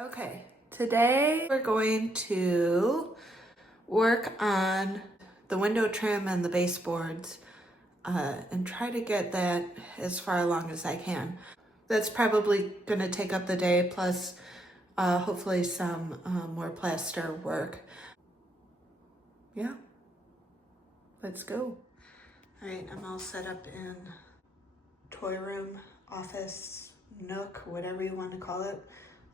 Okay, today we're going to work on the window trim and the baseboards and try to get that as far along as I can. That's probably going to take up the day, plus hopefully some more plaster work. Yeah, let's go. All right, I'm all set up in toy room, office, nook, whatever you want to call it.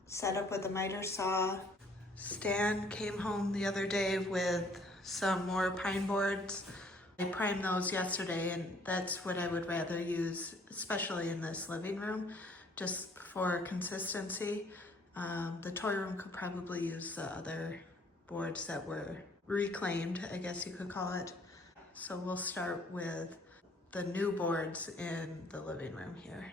Set up with a miter saw. Stan came home the other day with some more pine boards. I primed those yesterday, and that's what I would rather use, especially in this living room, just for consistency. The toy room could probably use the other boards that were reclaimed, I guess you could call it. So we'll start with the new boards in the living room here.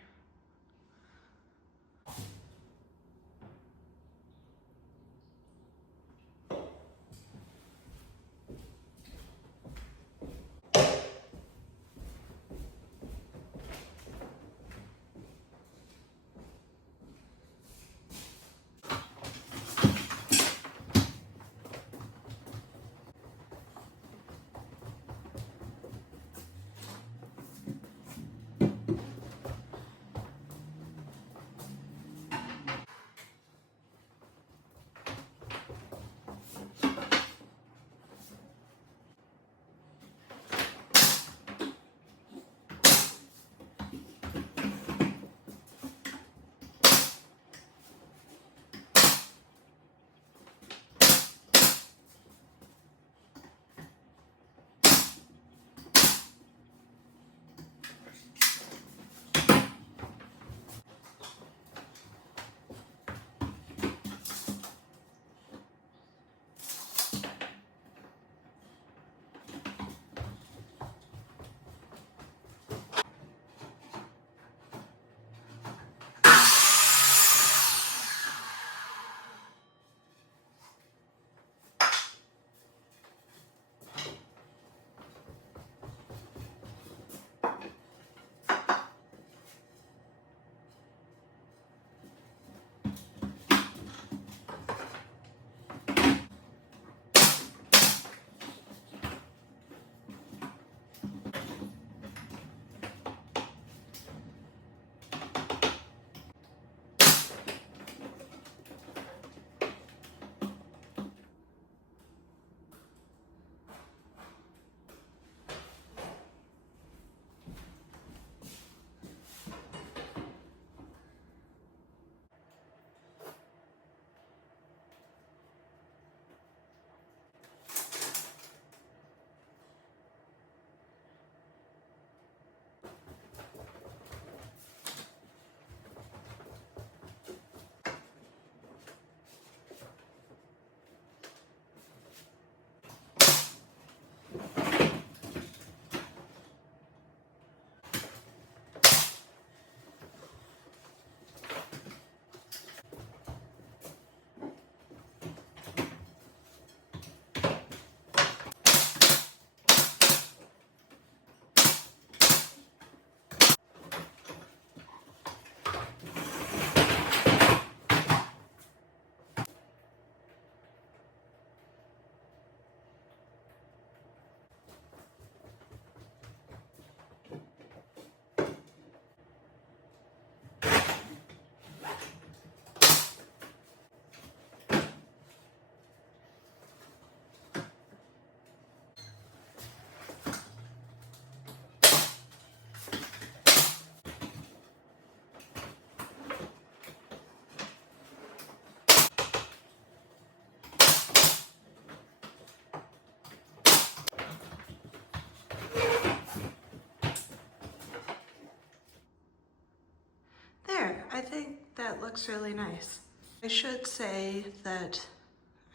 There, I think that looks really nice. I should say that,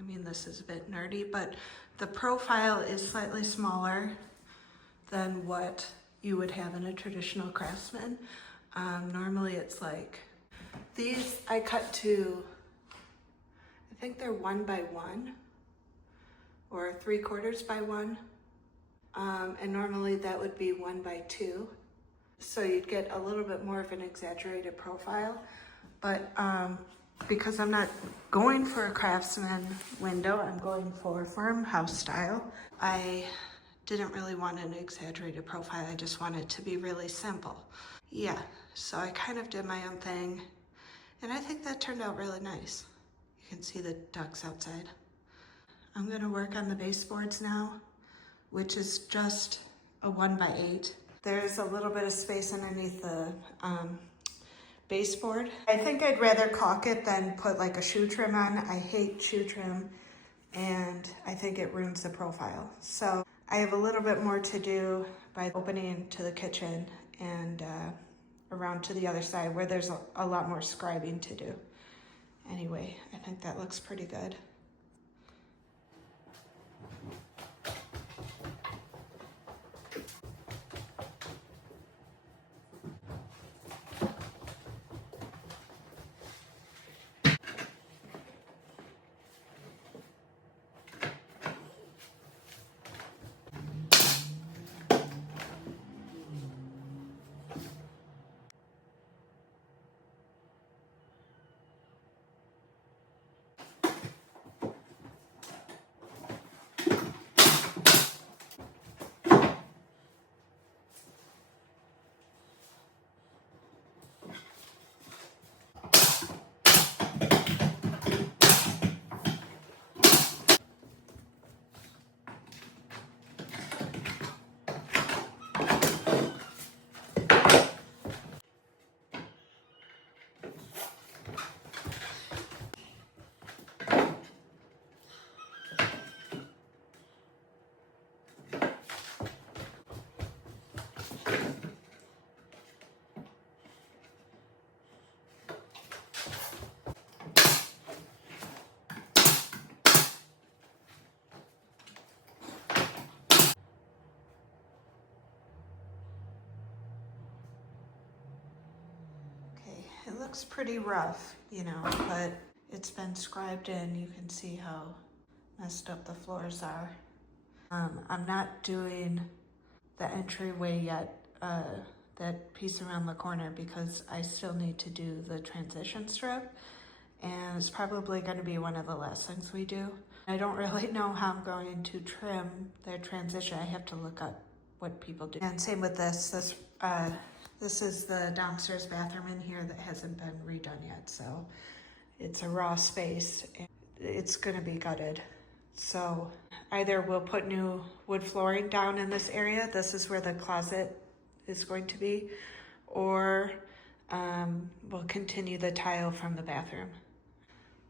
I mean, this is a bit nerdy, but the profile is slightly smaller than what you would have in a traditional Craftsman. Normally it's like, these I cut to, I think they're 1 by 1 or 3/4 by 1. And normally that would be 1 by 2. So you'd get a little bit more of an exaggerated profile, but because I'm not going for a craftsman window, I'm going for farmhouse style. I didn't really want an exaggerated profile, I just wanted it to be really simple. Yeah, so I kind of did my own thing, and I think that turned out really nice. You can see the ducks outside. I'm gonna work on the baseboards now, which is just a 1x8. There's a little bit of space underneath the baseboard. I think I'd rather caulk it than put like a shoe trim on. I hate shoe trim, and I think it ruins the profile. So I have a little bit more to do by opening to the kitchen and around to the other side where there's a lot more scribing to do. Anyway, I think that looks pretty good. It looks pretty rough, you know, but it's been scribed in. You can see how messed up the floors are. I'm not doing the entryway yet, that piece around the corner, because I still need to do the transition strip, and it's probably going to be one of the last things we do. I don't really know how I'm going to trim their transition. I have to look up what people do. And same with this. This is the downstairs bathroom in here that hasn't been redone yet, so it's a raw space and it's gonna be gutted. So either we'll put new wood flooring down in this area, this is where the closet is going to be, or we'll continue the tile from the bathroom.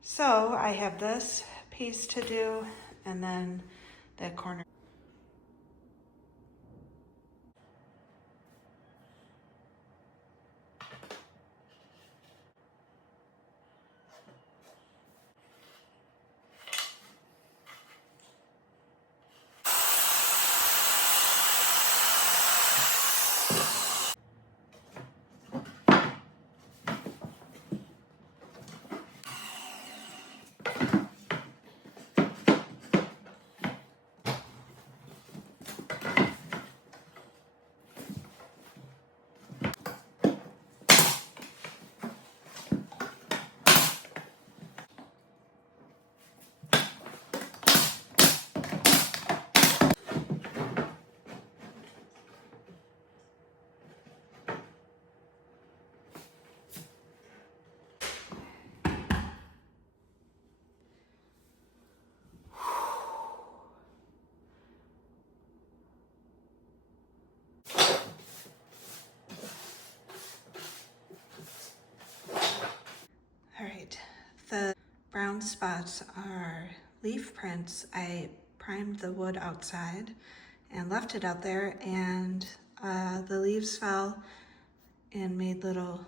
So I have this piece to do, and then that corner. All right, the brown spots are leaf prints. I primed the wood outside and left it out there, and the leaves fell and made little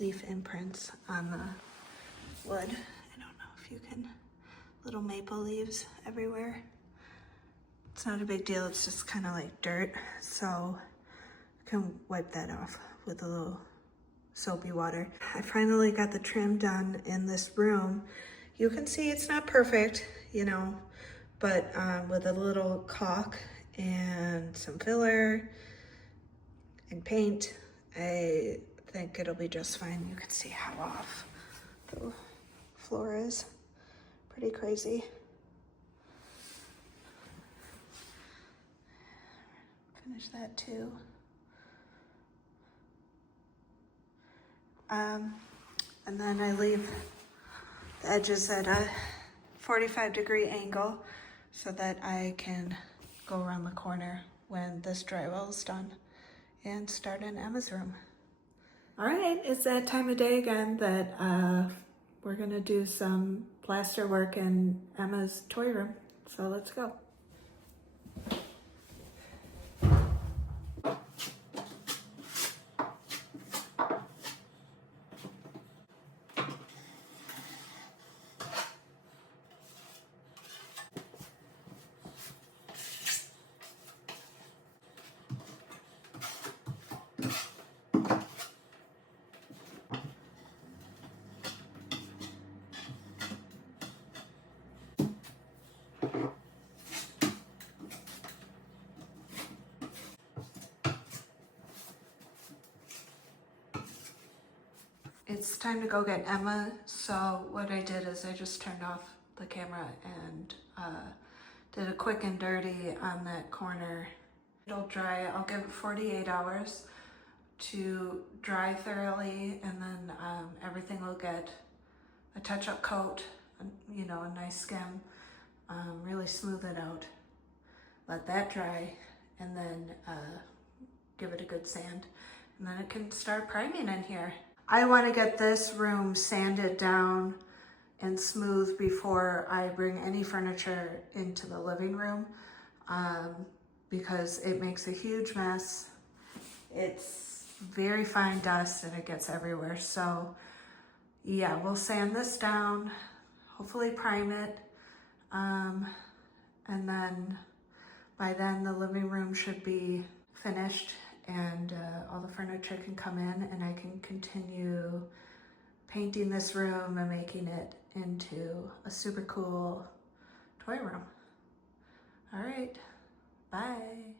leaf imprints on the wood. I don't know if you can, little maple leaves everywhere. It's not a big deal, it's just kind of like dirt, so I can wipe that off with a little soapy water. I finally got the trim done in this room. You can see it's not perfect, you know, but with a little caulk and some filler and paint, I think it'll be just fine. You can see how off the floor is. Pretty crazy. Finish that too. And then I leave the edges at a 45-degree angle so that I can go around the corner when this drywall is done and start in Emma's room. All right, it's that time of day again that we're gonna do some plaster work in Emma's toy room. So let's go. It's time to go get Emma, so what I did is I just turned off the camera and did a quick and dirty on that corner. It'll dry, I'll give it 48 hours to dry thoroughly, and then everything will get a touch-up coat, you know, a nice skim, really smooth it out. Let that dry, and then give it a good sand, and then it can start priming in here. I want to get this room sanded down and smooth before I bring any furniture into the living room because it makes a huge mess. It's very fine dust and it gets everywhere. So yeah, we'll sand this down, hopefully prime it, and then by then the living room should be finished and all the furniture can come in and I can continue painting this room and making it into a super cool toy room. All right, bye.